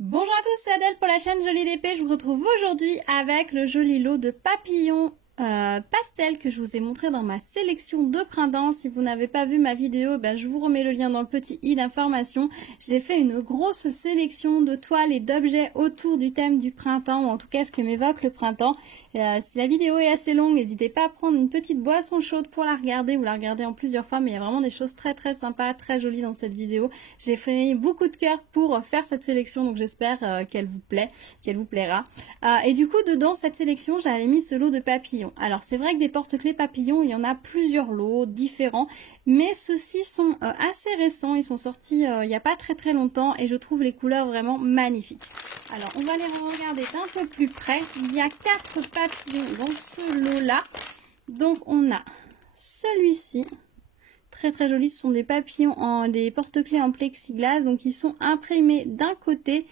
Bonjour à tous, c'est Adèle pour la chaîne Jolie d'Épée. Je vous retrouve aujourd'hui avec le joli lot de papillons pastel que je vous ai montré dans ma sélection de printemps. Si vous n'avez pas vu ma vidéo, je vous remets le lien dans le petit i d'information. J'ai fait une grosse sélection de toiles et d'objets autour du thème du printemps, ou en tout cas ce que m'évoque le printemps. Si la vidéo est assez longue, n'hésitez pas à prendre une petite boisson chaude pour la regarder, ou la regarder en plusieurs fois, mais il y a vraiment des choses très sympas, très jolies dans cette vidéo. J'ai fait beaucoup de cœur pour faire cette sélection, donc j'espère qu'elle vous plaît, qu'elle vous plaira. Et du coup, dedans cette sélection, j'avais mis ce lot de papillons. Alors c'est vrai que des porte-clés papillons, il y en a plusieurs lots différents, mais ceux-ci sont assez récents, ils sont sortis il n'y a pas très longtemps et je trouve les couleurs vraiment magnifiques. Alors on va les regarder d'un peu plus près. Il y a 4 papillons dans ce lot-là. Donc on a celui-ci, très joli, ce sont des papillons, des porte-clés en plexiglas, donc ils sont imprimés d'un côté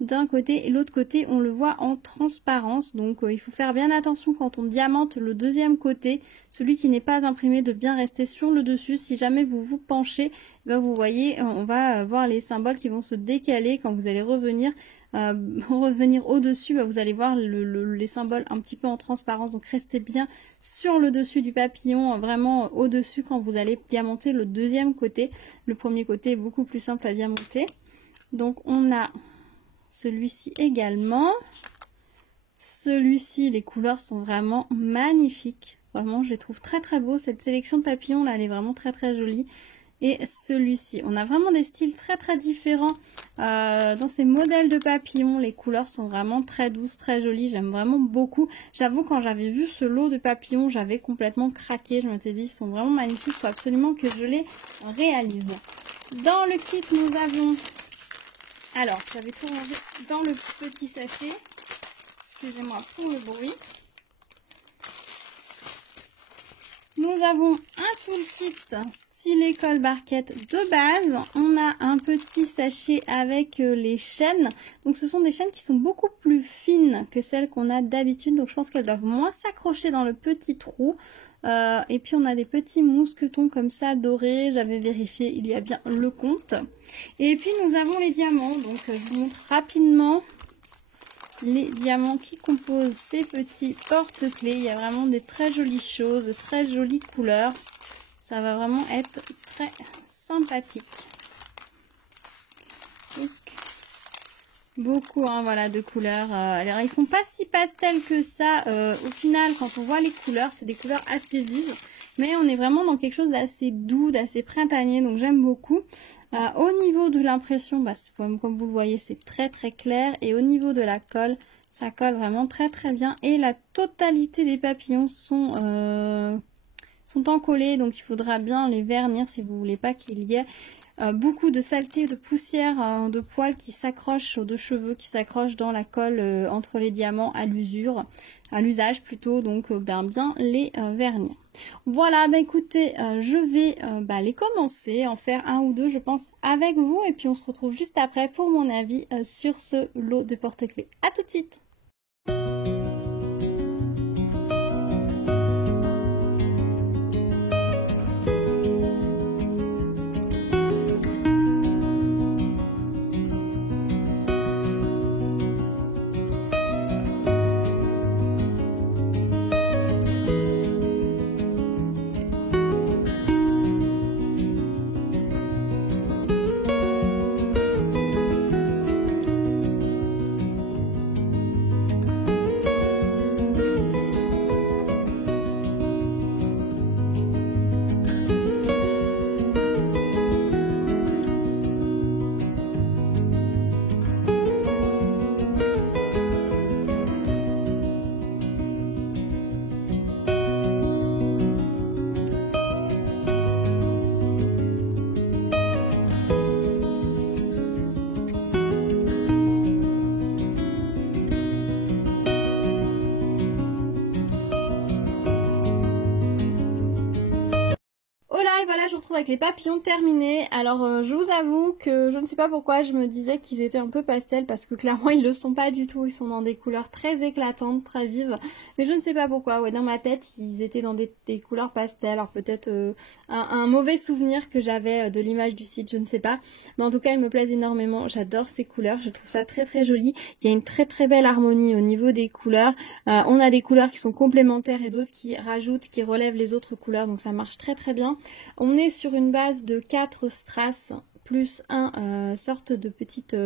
et l'autre côté on le voit en transparence, donc il faut faire bien attention quand on diamante le deuxième côté, celui qui n'est pas imprimé, de bien rester sur le dessus. Si jamais vous vous penchez, vous voyez, on va voir les symboles qui vont se décaler quand vous allez revenir au dessus. Vous allez voir les symboles un petit peu en transparence, donc restez bien sur le dessus du papillon, vraiment au dessus quand vous allez diamanter le deuxième côté. Le premier côté est beaucoup plus simple à diamanter. Donc on a celui-ci également. Celui-ci, les couleurs sont vraiment magnifiques. Vraiment, je les trouve très beaux. Cette sélection de papillons là, elle est vraiment très jolie. Et celui-ci, on a vraiment des styles très différents dans ces modèles de papillons. Les couleurs sont vraiment très douces, très jolies. J'aime vraiment beaucoup. J'avoue, quand j'avais vu ce lot de papillons, j'avais complètement craqué. Je m'étais dit, ils sont vraiment magnifiques. Il faut absolument que je les réalise. Dans le kit, nous avons... Alors, j'avais tout rangé dans le petit sachet. Excusez-moi pour le bruit. Nous avons un toolkit style école barquette de base. On a un petit sachet avec les chaînes. Donc ce sont des chaînes qui sont beaucoup plus fines que celles qu'on a d'habitude. Donc je pense qu'elles doivent moins s'accrocher dans le petit trou. Et puis on a des petits mousquetons comme ça dorés. J'avais vérifié, il y a bien le compte. Et puis nous avons les diamants. Donc je vous montre rapidement les diamants qui composent ces petits porte-clés. Il y a vraiment des très jolies choses, très jolies couleurs. Ça va vraiment être très sympathique. Donc, beaucoup voilà, de couleurs. Alors ils font pas si pastel que ça. Au final, quand on voit les couleurs, c'est des couleurs assez vives. Mais on est vraiment dans quelque chose d'assez doux, d'assez printanier. Donc j'aime beaucoup. Au niveau de l'impression, comme vous le voyez, c'est très clair. Et au niveau de la colle, ça colle vraiment très bien. Et la totalité des papillons sont encollés. Donc il faudra bien les vernir si vous voulez pas qu'il y ait beaucoup de saleté, de poussière, de poils qui s'accrochent, de cheveux qui s'accrochent dans la colle entre les diamants à l'usure, à l'usage plutôt. Donc bien les vernir. Voilà, écoutez, je vais les commencer, en faire un ou deux je pense avec vous, et puis on se retrouve juste après pour mon avis sur ce lot de porte-clés. À tout de suite. retrouve avec les papillons terminés. Alors je vous avoue que je ne sais pas pourquoi je me disais qu'ils étaient un peu pastels parce que clairement ils ne le sont pas du tout. Ils sont dans des couleurs très éclatantes, très vives. Mais je ne sais pas pourquoi. Ouais, dans ma tête ils étaient dans des couleurs pastels. Alors peut-être un mauvais souvenir que j'avais de l'image du site, je ne sais pas. Mais en tout cas ils me plaisent énormément. J'adore ces couleurs. Je trouve ça très très joli. Il y a une très très belle harmonie au niveau des couleurs. On a des couleurs qui sont complémentaires et d'autres qui rajoutent, qui relèvent les autres couleurs. Donc ça marche très très bien. On est sur une base de 4 strass plus un sorte de petite...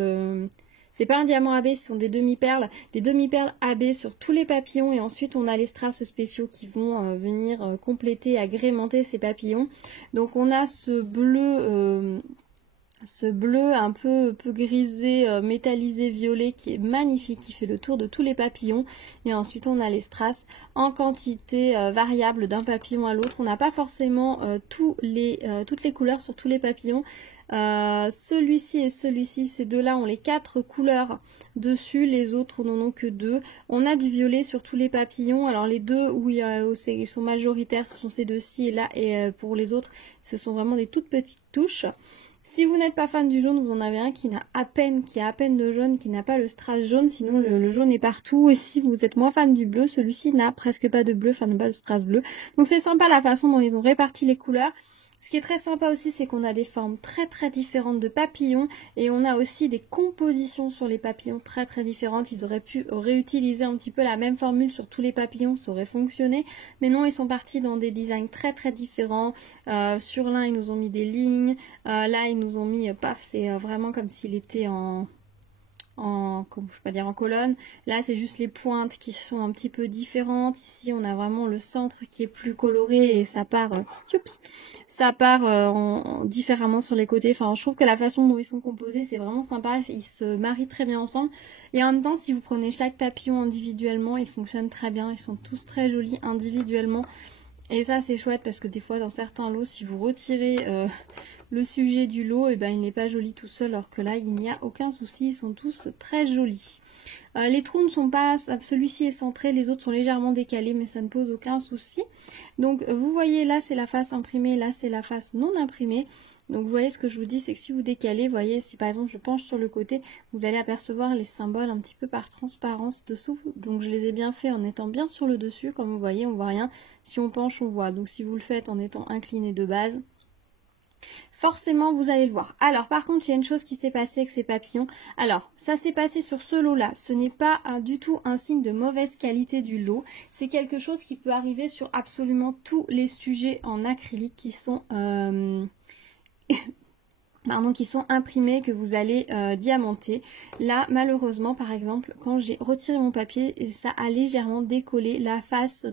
c'est pas un diamant AB, ce sont des demi-perles AB sur tous les papillons et ensuite on a les strass spéciaux qui vont venir compléter, agrémenter ces papillons. Donc on a ce bleu un peu grisé, métallisé, violet qui est magnifique, qui fait le tour de tous les papillons. Et ensuite on a les strass en quantité variable d'un papillon à l'autre. On n'a pas forcément toutes les couleurs sur tous les papillons. Celui-ci et celui-ci, ces deux-là ont les 4 couleurs dessus, les autres n'en ont que 2. On a du violet sur tous les papillons. Alors les deux où ils sont majoritaires, ce sont ces deux-ci et là, et pour les autres, ce sont vraiment des toutes petites touches. Si vous n'êtes pas fan du jaune, vous en avez un qui a à peine de jaune, qui n'a pas le strass jaune, sinon le jaune est partout. Et si vous êtes moins fan du bleu, celui-ci n'a presque pas de bleu, enfin n'a pas de strass bleu. Donc c'est sympa la façon dont ils ont réparti les couleurs. Ce qui est très sympa aussi, c'est qu'on a des formes très très différentes de papillons et on a aussi des compositions sur les papillons très très différentes. Ils auraient pu réutiliser un petit peu la même formule sur tous les papillons, ça aurait fonctionné. Mais non, ils sont partis dans des designs très très différents. Sur l'un, ils nous ont mis des lignes. Là, ils nous ont mis, paf, c'est vraiment comme s'il était en colonne. Là c'est juste les pointes qui sont un petit peu différentes. Ici on a vraiment le centre qui est plus coloré et ça part différemment sur les côtés. Enfin je trouve que la façon dont ils sont composés c'est vraiment sympa, ils se marient très bien ensemble et en même temps si vous prenez chaque papillon individuellement ils fonctionnent très bien, ils sont tous très jolis individuellement. Et ça c'est chouette parce que des fois dans certains lots si vous retirez le sujet du lot, et ben, il n'est pas joli tout seul, alors que là, il n'y a aucun souci, ils sont tous très jolis. Les trous ne sont pas, celui-ci est centré, les autres sont légèrement décalés, mais ça ne pose aucun souci. Donc, vous voyez, là, c'est la face imprimée, là, c'est la face non imprimée. Donc, vous voyez, ce que je vous dis, c'est que si vous décalez, vous voyez, si par exemple, je penche sur le côté, vous allez apercevoir les symboles un petit peu par transparence dessous. Donc, je les ai bien fait en étant bien sur le dessus. Comme vous voyez, on voit rien. Si on penche, on voit. Donc, si vous le faites en étant incliné de base, forcément, vous allez le voir. Alors, par contre, il y a une chose qui s'est passée avec ces papillons. Alors, ça s'est passé sur ce lot-là. Ce n'est pas du tout un signe de mauvaise qualité du lot. C'est quelque chose qui peut arriver sur absolument tous les sujets en acrylique qui sont... qui sont imprimés, que vous allez diamanter. Là, malheureusement, par exemple, quand j'ai retiré mon papier, ça a légèrement décollé la face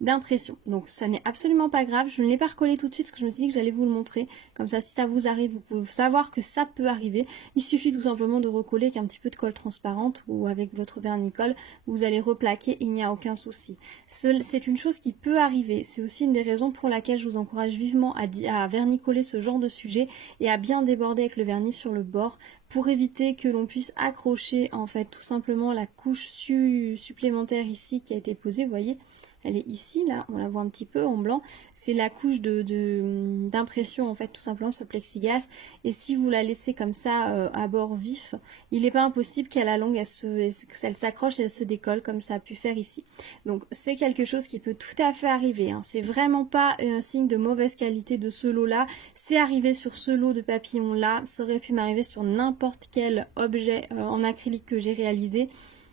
d'impression. Donc ça n'est absolument pas grave, je ne l'ai pas recollé tout de suite parce que je me suis dit que j'allais vous le montrer. Comme ça, si ça vous arrive, vous pouvez savoir que ça peut arriver. Il suffit tout simplement de recoller avec un petit peu de colle transparente ou avec votre vernicole. Vous allez replaquer, il n'y a aucun souci. C'est une chose qui peut arriver. C'est aussi une des raisons pour laquelle je vous encourage vivement à vernicoler ce genre de sujet et à bien déborder avec le vernis sur le bord pour éviter que l'on puisse accrocher en fait tout simplement la couche supplémentaire ici qui a été posée, vous voyez. Elle est ici, là, on la voit un petit peu en blanc. C'est la couche d'impression, en fait, tout simplement sur le plexiglas. Et si vous la laissez comme ça, à bord vif, il n'est pas impossible qu'à la longue, elle s'accroche et elle se décolle, comme ça a pu faire ici. Donc, c'est quelque chose qui peut tout à fait arriver. Hein. C'est vraiment pas un signe de mauvaise qualité de ce lot-là. C'est arrivé sur ce lot de papillons-là. Ça aurait pu m'arriver sur n'importe quel objet en acrylique que j'ai réalisé.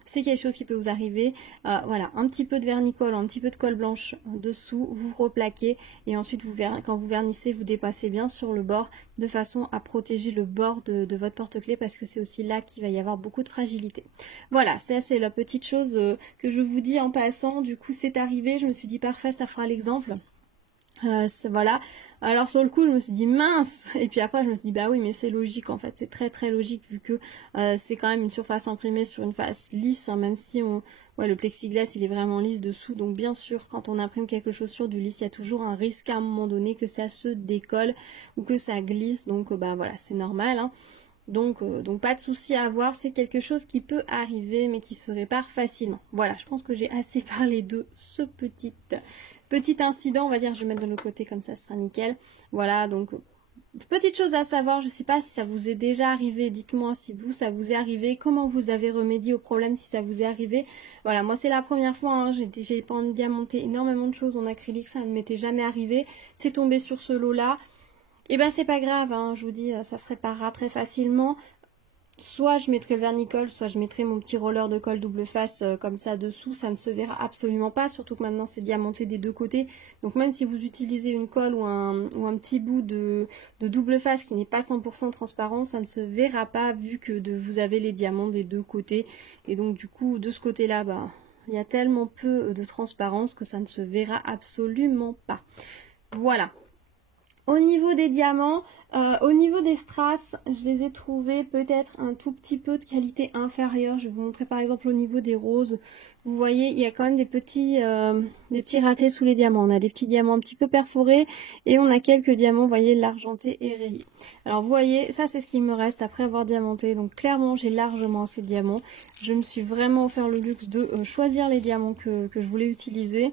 C'est quelque chose qui peut vous arriver. Voilà, un petit peu de vernicole, un petit peu de colle blanche en dessous, vous replaquez et ensuite quand vous vernissez, vous dépassez bien sur le bord de façon à protéger le bord de votre porte-clés parce que c'est aussi là qu'il va y avoir beaucoup de fragilité. Voilà, ça c'est la petite chose que je vous dis en passant. Du coup, c'est arrivé, je me suis dit parfait, ça fera l'exemple. Voilà, alors sur le coup je me suis dit mince, et puis après je me suis dit bah oui mais c'est logique en fait, c'est très très logique vu que c'est quand même une surface imprimée sur une face lisse, hein, même si le plexiglas il est vraiment lisse dessous, donc bien sûr quand on imprime quelque chose sur du lisse il y a toujours un risque à un moment donné que ça se décolle ou que ça glisse, donc bah voilà c'est normal hein. Donc pas de souci à avoir, c'est quelque chose qui peut arriver mais qui se répare facilement. Voilà, je pense que j'ai assez parlé de ce petit Petit incident, on va dire, je vais mettre de l'autre côté comme ça sera nickel. Voilà, donc petite chose à savoir, je ne sais pas si ça vous est déjà arrivé, dites-moi si vous, ça vous est arrivé, comment vous avez remédié au problème si ça vous est arrivé. Voilà, moi c'est la première fois, hein, j'ai diamanté énormément de choses en acrylique, ça ne m'était jamais arrivé. C'est tombé sur ce lot-là. Et ben c'est pas grave, hein, je vous dis, ça se réparera très facilement. Soit je mettrai le vernicole, soit je mettrai mon petit roller de colle double face comme ça dessous, ça ne se verra absolument pas, surtout que maintenant c'est diamanté des deux côtés. Donc même si vous utilisez une colle ou un petit bout de double face qui n'est pas 100% transparent, ça ne se verra pas vu que vous avez les diamants des deux côtés. Et donc du coup de ce côté-là, bah, il y a tellement peu de transparence que ça ne se verra absolument pas. Voilà. Au niveau des diamants, au niveau des strass, je les ai trouvés peut-être un tout petit peu de qualité inférieure. Je vais vous montrer par exemple au niveau des roses. Vous voyez, il y a quand même des petits ratés sous les diamants. On a des petits diamants un petit peu perforés et on a quelques diamants, vous voyez, l'argenté et rayé. Alors vous voyez, ça c'est ce qui me reste après avoir diamanté. Donc clairement, j'ai largement assez de diamants. Je me suis vraiment offert le luxe de choisir les diamants que je voulais utiliser.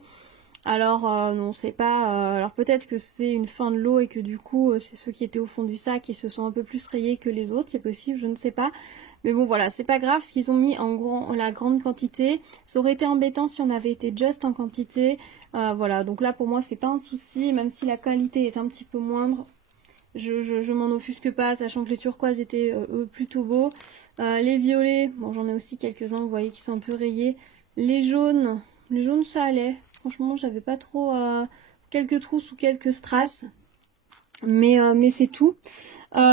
Alors non, c'est pas. Alors peut-être que c'est une fin de lot et que du coup c'est ceux qui étaient au fond du sac qui se sont un peu plus rayés que les autres, c'est possible, je ne sais pas. Mais bon voilà, c'est pas grave, ce qu'ils ont mis en la grande quantité. Ça aurait été embêtant si on avait été just en quantité. Voilà, donc là pour moi c'est pas un souci, même si la qualité est un petit peu moindre. Je m'en offusque pas, sachant que les turquoises étaient plutôt beaux. Les violets, bon j'en ai aussi quelques-uns, vous voyez, qui sont un peu rayés. Les jaunes ça allait. Franchement, j'avais pas trop quelques trousses ou quelques strass, mais c'est tout.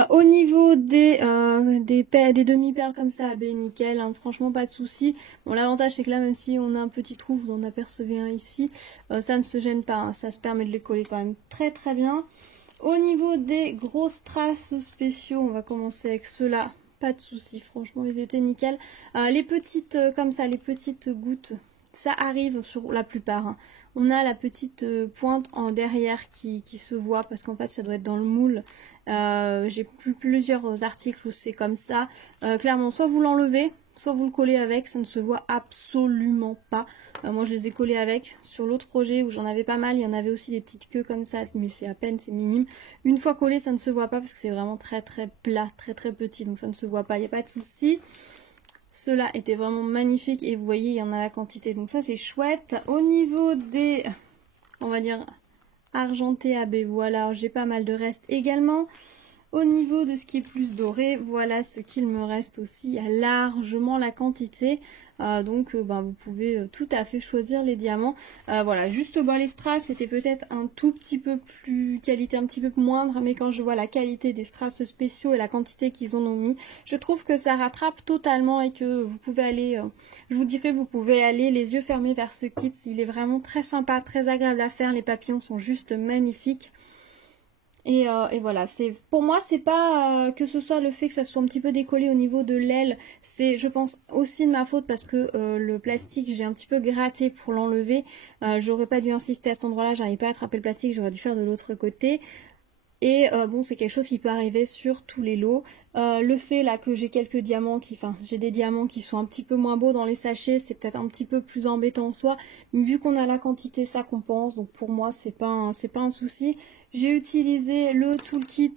Au niveau des demi-perles comme ça, ben nickel, hein, franchement pas de souci. Bon, l'avantage c'est que là, même si on a un petit trou, vous en apercevez un ici, ça ne se gêne pas, hein, ça se permet de les coller quand même très très bien. Au niveau des gros strass spéciaux, on va commencer avec ceux-là. Pas de souci, franchement ils étaient nickel. Les petites comme ça, les petites gouttes. Ça arrive sur la plupart. Hein. On a la petite pointe en derrière qui se voit parce qu'en fait ça doit être dans le moule. J'ai plusieurs articles où c'est comme ça. Clairement, soit vous l'enlevez, soit vous le collez avec. Ça ne se voit absolument pas. Moi je les ai collés avec. Sur l'autre projet où j'en avais pas mal, il y en avait aussi des petites queues comme ça. Mais c'est à peine, c'est minime. Une fois collé, ça ne se voit pas parce que c'est vraiment très très plat, très très petit. Donc ça ne se voit pas, il n'y a pas de souci. Ceux-là étaient vraiment magnifiques et vous voyez, il y en a la quantité. Donc ça, c'est chouette. Au niveau des, on va dire, argentés AB, voilà, j'ai pas mal de reste également. Au niveau de ce qui est plus doré, voilà ce qu'il me reste aussi. Il y a largement la quantité. Donc vous pouvez tout à fait choisir les diamants. Voilà, juste les strass c'était peut-être un tout petit peu plus qualité un petit peu moindre, mais quand je vois la qualité des strass spéciaux et la quantité qu'ils en ont mis, je trouve que ça rattrape totalement et que vous pouvez aller, je vous dirais, vous pouvez aller les yeux fermés vers ce kit. Il est vraiment très sympa, très agréable à faire. Les papillons sont juste magnifiques. Et voilà, pour moi c'est pas que ce soit le fait que ça soit un petit peu décollé au niveau de l'aile, c'est je pense aussi de ma faute parce que le plastique j'ai un petit peu gratté pour l'enlever. J'aurais pas dû insister à cet endroit là, j'arrive pas à attraper le plastique, j'aurais dû faire de l'autre côté. Et bon, c'est quelque chose qui peut arriver sur tous les lots. Le fait là que j'ai quelques diamants j'ai des diamants qui sont un petit peu moins beaux dans les sachets, c'est peut-être un petit peu plus embêtant en soi. Mais vu qu'on a la quantité, ça compense. Donc pour moi, c'est pas un souci. J'ai utilisé le toolkit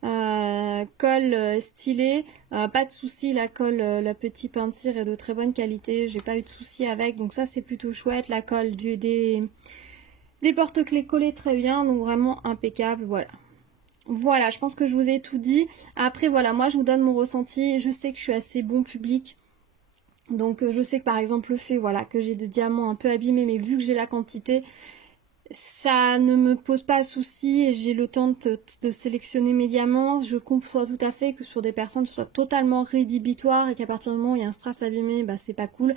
colle stylet. Pas de souci, la colle, la petite peinture est de très bonne qualité. J'ai pas eu de souci avec, donc ça c'est plutôt chouette. La colle des porte-clés collés très bien, donc vraiment impeccable, voilà. Voilà, je pense que je vous ai tout dit. Après, voilà, moi je vous donne mon ressenti. Je sais que je suis assez bon public. Donc je sais que par exemple le fait, voilà, que j'ai des diamants un peu abîmés, mais vu que j'ai la quantité, ça ne me pose pas de souci et j'ai le temps de sélectionner mes diamants. Je conçois tout à fait que sur des personnes ce soit totalement rédhibitoire et qu'à partir du moment où il y a un strass abîmé, c'est pas cool.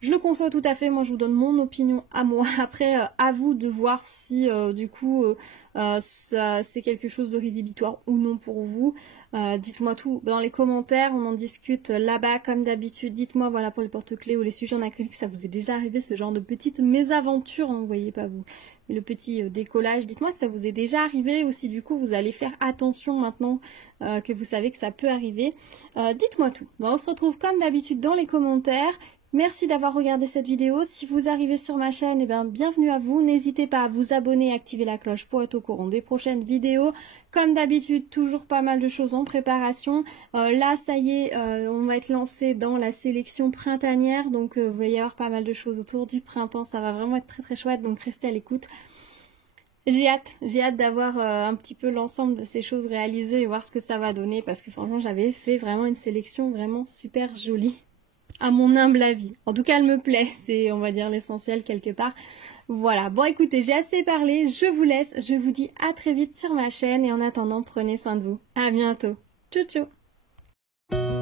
Je le conçois tout à fait, moi je vous donne mon opinion à moi. Après, à vous de voir si du coup c'est quelque chose de rédhibitoire ou non pour vous. Dites-moi tout dans les commentaires, on en discute là-bas comme d'habitude. Dites-moi voilà pour les porte-clés ou les sujets en acrylique, ça vous est déjà arrivé ce genre de petites mésaventures, hein, vous voyez pas vous. Le petit décollage, dites-moi si ça vous est déjà arrivé ou si du coup vous allez faire attention maintenant que vous savez que ça peut arriver. Dites-moi tout. Bon, on se retrouve comme d'habitude dans les commentaires. Merci d'avoir regardé cette vidéo. Si vous arrivez sur ma chaîne, eh bien, bienvenue à vous. N'hésitez pas à vous abonner et activer la cloche pour être au courant des prochaines vidéos. Comme d'habitude, toujours pas mal de choses en préparation. Là, ça y est, on va être lancé dans la sélection printanière. Donc, il va y avoir pas mal de choses autour du printemps. Ça va vraiment être très très chouette. Donc, restez à l'écoute. J'ai hâte d'avoir un petit peu l'ensemble de ces choses réalisées et voir ce que ça va donner. Parce que franchement, j'avais fait vraiment une sélection vraiment super jolie. À mon humble avis. En tout cas, elle me plaît. C'est, on va dire, l'essentiel quelque part. Voilà. Bon, écoutez, j'ai assez parlé. Je vous laisse. Je vous dis à très vite sur ma chaîne. Et en attendant, prenez soin de vous. À bientôt. Ciao, ciao.